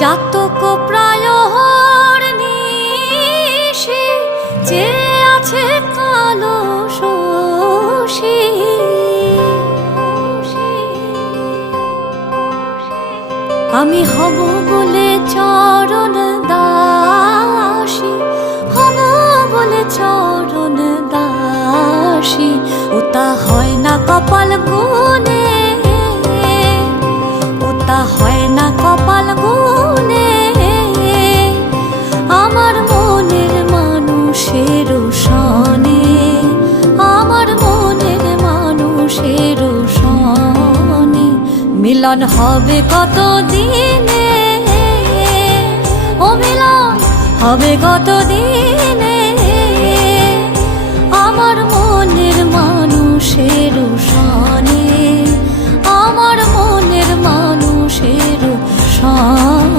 জাতক প্রায় নিশি যে আছে কালো শোষী, আমি হব বলে চরণ দাসী, হব বলে চরণ দাসী। ওটা হয় না কপাল গুনে, ওটা হয় না কপাল গুনে। আমার মনের মানুষের সনে, আমার মনের মানুষের সনে মিলন হবে কত দিনে, ও মিলন হবে কত দিন।